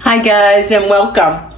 Hi guys and welcome.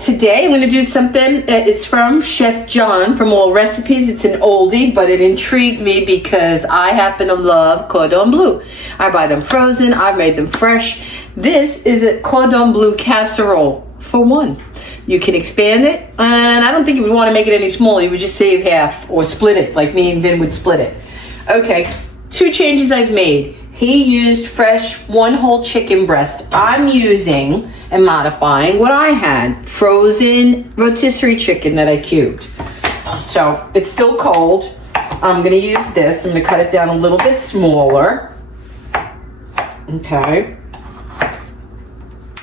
Today I'm going to do something. It's from Chef John from All Recipes. It's an oldie, but it intrigued me because I happen to love cordon bleu. I buy them frozen. I've made them fresh. This is a cordon bleu casserole for one. You can expand it, and I don't think you would want to make it any smaller. You would just save half or split it like me and Vin would split it. Okay, two changes I've made. He used fresh one whole chicken breast. I'm using and modifying what I had, frozen rotisserie chicken that I cubed. So it's still cold. I'm gonna use this. I'm gonna cut it down a little bit smaller. Okay.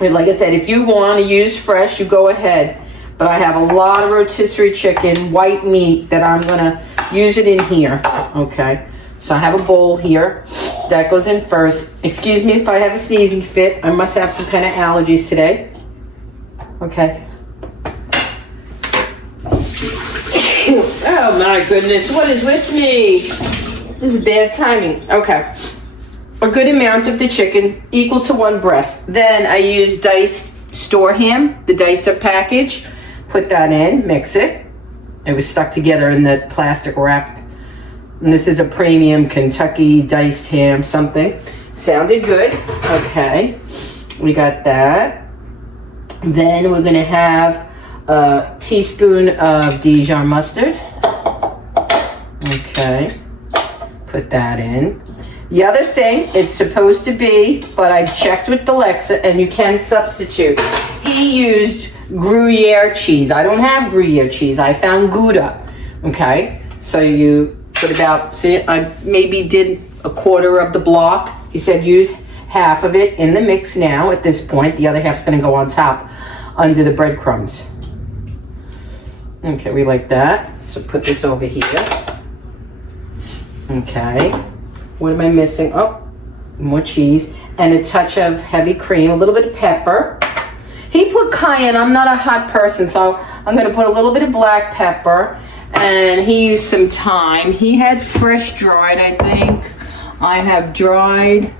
And like I said, if you want to use fresh, you go ahead. But I have a lot of rotisserie chicken, white meat, that I'm gonna use it in here. Okay. So I have a bowl here. That goes in first. Excuse me if I have a sneezing fit. I must have some kind of allergies today. Okay. Oh my goodness, what is with me? This is bad timing. Okay. A good amount of the chicken, equal to one breast. Then I use diced store ham, the diced up package. Put that in, mix it. It was stuck together in the plastic wrap. And this is a premium Kentucky diced ham something. Sounded good. Okay. We got that. Then we're going to have a teaspoon of Dijon mustard. Okay. Put that in. The other thing, it's supposed to be, but I checked with Alexa, and you can substitute. He used Gruyere cheese. I don't have Gruyere cheese. I found Gouda. Okay. So you put about, see, I maybe did a quarter of the block. He said use half of it in the mix now at this point. The other half's going to go on top under the breadcrumbs. Okay, we like that. So put this over here. Okay. What am I missing? Oh, more cheese and a touch of heavy cream, a little bit of pepper. He put cayenne. I'm not a hot person, so I'm going to put a little bit of black pepper. And he used some thyme. He had fresh dried, I think. I have dried.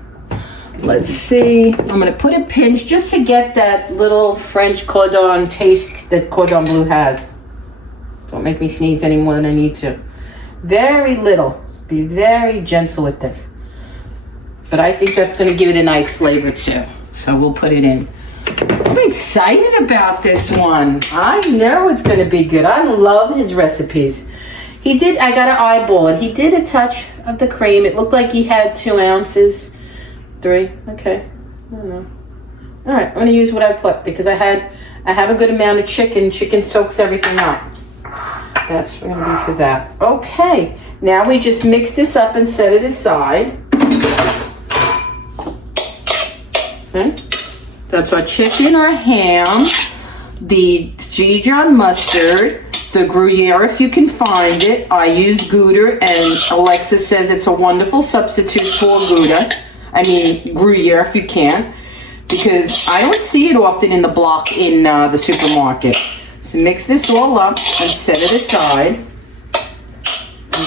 Let's see. I'm going to put a pinch just to get that little French cordon taste that cordon bleu has. Don't make me sneeze any more than I need to. Very little. Be very gentle with this. But I think that's going to give it a nice flavor too. So we'll put it in. I'm excited about this one. I know it's going to be good. I love his recipes. I got an eyeball it. He did a touch of the cream. It looked like he had 2 ounces. 3, okay. I don't know. All right, I'm going to use what I put because I have a good amount of chicken. Chicken soaks everything up. That's going to be for that. Okay, now we just mix this up and set it aside. See? That's our chicken or ham, the Dijon mustard, the Gruyere if you can find it. I use Gouda, and Alexa says it's a wonderful substitute for Gouda. I mean Gruyere if you can, because I don't see it often in the block in the supermarket. So mix this all up and set it aside.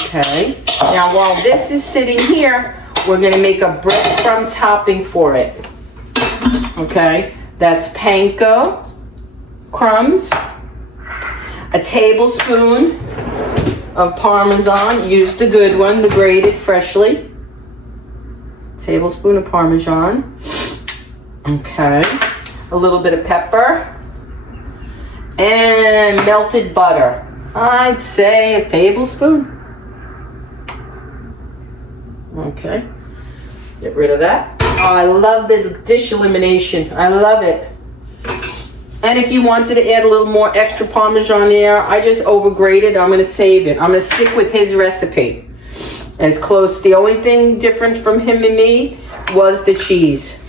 Okay. Now while this is sitting here, we're going to make a breadcrumb topping for it. Okay, that's panko crumbs, a tablespoon of Parmesan. Use the good one, the grated freshly. Tablespoon of Parmesan. Okay, a little bit of pepper and melted butter. I'd say a tablespoon. Okay, get rid of that. Oh, I love the dish elimination. I love it. And if you wanted to add a little more extra Parmesan there, I just overgrated. I'm going to save it. I'm going to stick with his recipe. As close. The only thing different from him and me was the cheese.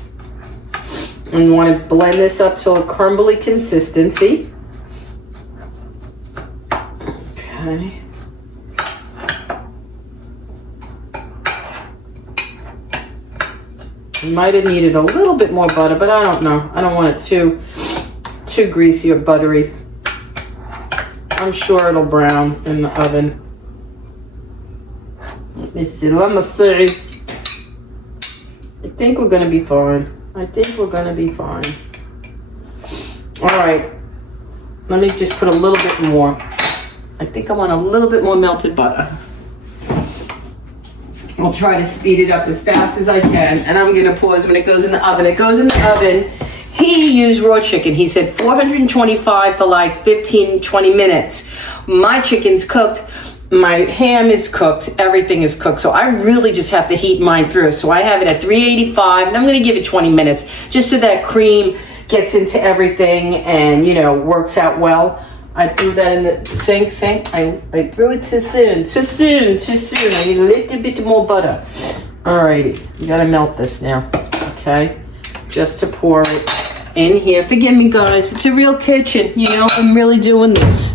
And you want to blend this up to a crumbly consistency. Okay. Might have needed a little bit more butter, but I don't know. I don't want it too greasy or buttery. I'm sure it'll brown in the oven. Let me see. I think we're going to be fine. All right, let me just put a little bit more. I think I want a little bit more melted butter. I'll try to speed it up as fast as I can, and I'm gonna pause when it goes in the oven. It goes in the oven. He used raw chicken. He said 425 for like 15, 20 minutes. My chicken's cooked. My ham is cooked. Everything is cooked. So I really just have to heat mine through. So I have it at 385, and I'm gonna give it 20 minutes just so that cream gets into everything and, you know, works out well. I threw that in the sink. I threw it too soon. I need a little bit more butter. Alrighty, you gotta melt this now, okay? Just to pour it in here. Forgive me, guys. It's a real kitchen, you know? I'm really doing this.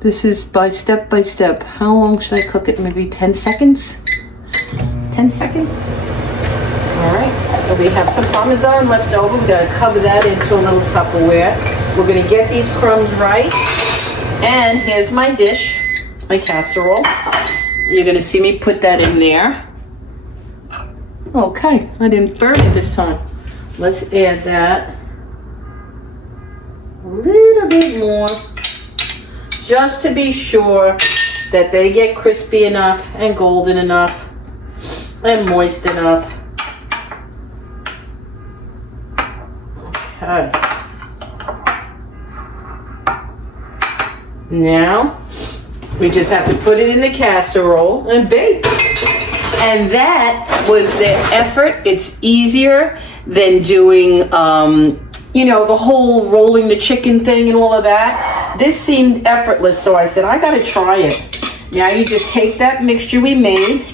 This is by step. How long should I cook it? Maybe 10 seconds? 10 seconds? Alright, so we have some Parmesan left over. We gotta cover that into a little Tupperware. We're gonna get these crumbs right. And here's my dish, my casserole. You're gonna see me put that in there. Okay, I didn't burn it this time. Let's add that. A little bit more. Just to be sure that they get crispy enough and golden enough and moist enough. Okay. Now, we just have to put it in the casserole and bake. And that was the effort. It's easier than doing, you know, the whole rolling the chicken thing and all of that. This seemed effortless, so I said, I gotta try it. Now you just take that mixture we made,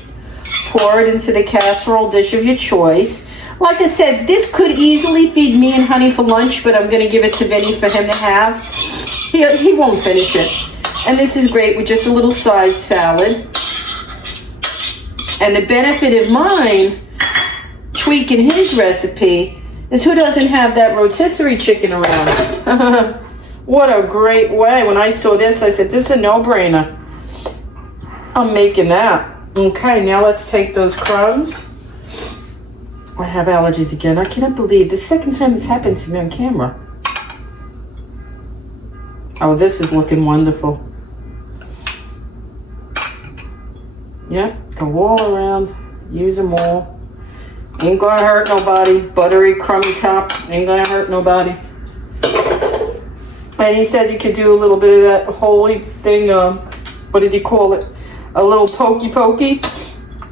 pour it into the casserole dish of your choice. Like I said, this could easily feed me and Honey for lunch, but I'm gonna give it to Vinny for him to have. He won't finish it. And this is great with just a little side salad. And the benefit of mine, tweaking his recipe, is who doesn't have that rotisserie chicken around? What a great way. When I saw this, I said, this is a no-brainer. I'm making that. Okay, now let's take those crumbs. I have allergies again. I cannot believe the second time this happened to me on camera. Oh, this is looking wonderful. Yeah, go all around. Use them all. Ain't gonna hurt nobody. Buttery, crummy top. Ain't gonna hurt nobody. And he said you could do a little bit of that holy thing. What did he call it? A little pokey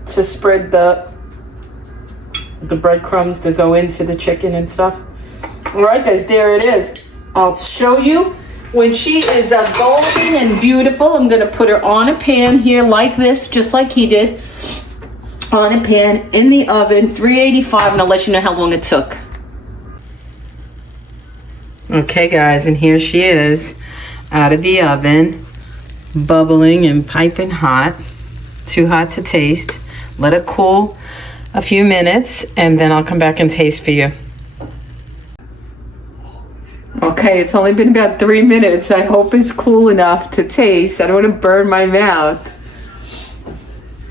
to spread the breadcrumbs that go into the chicken and stuff. All right, guys, there it is. I'll show you when she is golden and beautiful. I'm gonna put her on a pan here like this, just like he did. On a pan in the oven, 385, and I'll let you know how long it took. Okay, guys, and here she is out of the oven, bubbling and piping hot. Too hot to taste. Let it cool a few minutes, and then I'll come back and taste for you. Okay, it's only been about 3 minutes. I hope it's cool enough to taste. I don't want to burn my mouth.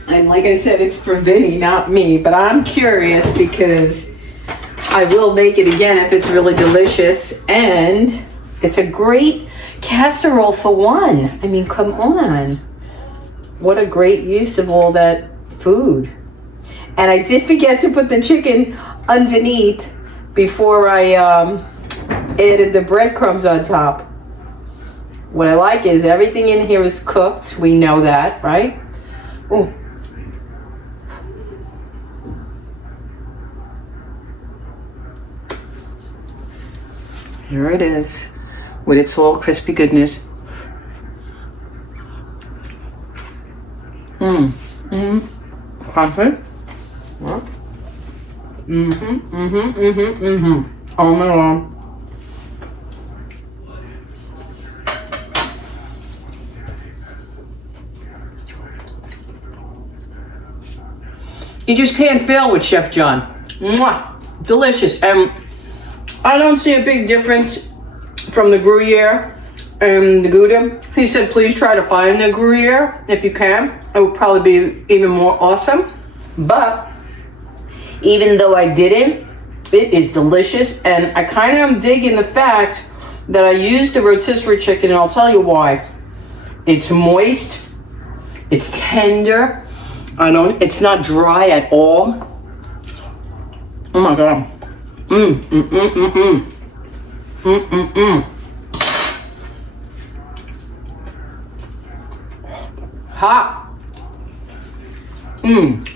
And like I said, it's for Vinny, not me. But I'm curious because I will make it again if it's really delicious. And it's a great casserole for one. I mean, come on. What a great use of all that food. And I did forget to put the chicken underneath before I added the breadcrumbs on top. What I like is everything in here is cooked. We know that, right? Ooh. Here it is, with its all crispy goodness. Comfort. Oh my God. You just can't fail with Chef John. Mwah! Delicious. And I don't see a big difference from the Gruyere and the Gouda. He said, please try to find the Gruyere if you can. It would probably be even more awesome. But even though I didn't, it is delicious. And I kind of am digging the fact that I used the rotisserie chicken, and I'll tell you why. It's moist, it's tender, it's not dry at all. Oh my God. Hot. And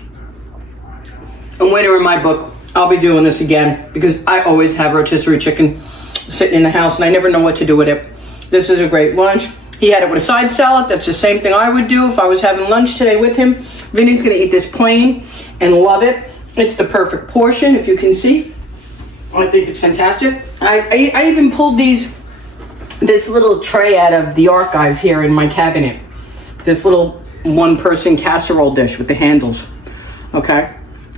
later in my book, I'll be doing this again because I always have rotisserie chicken sitting in the house and I never know what to do with it. This is a great lunch. He had it with a side salad. That's the same thing I would do if I was having lunch today with him. Vinny's gonna eat this plain and love it. It's the perfect portion, if you can see. I think it's fantastic. I even pulled this little tray out of the archives here in my cabinet. This little one-person casserole dish with the handles, okay?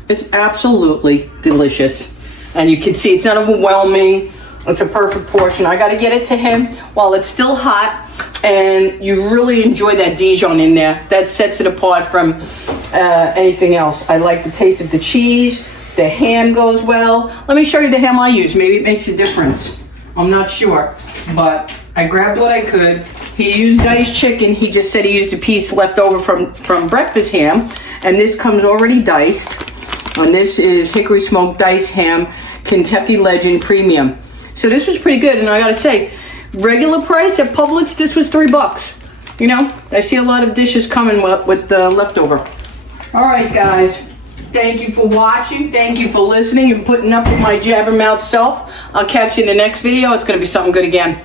It's absolutely delicious. And you can see it's not overwhelming. It's a perfect portion. I gotta get it to him while it's still hot, and you really enjoy that Dijon in there. That sets it apart from anything else. I like the taste of the cheese. The ham goes well. Let me show you the ham I use. Maybe it makes a difference. I'm not sure, but I grabbed what I could. He used diced chicken. He just said he used a piece left over from breakfast ham, and this comes already diced. And this is hickory smoked diced ham, Kentucky Legend Premium. So this was pretty good, and I gotta say, regular price at Publix, this was $3. You know, I see a lot of dishes coming with the leftover. All right, guys. Thank you for watching. Thank you for listening and putting up with my jabbermouth self. I'll catch you in the next video. It's gonna be something good again.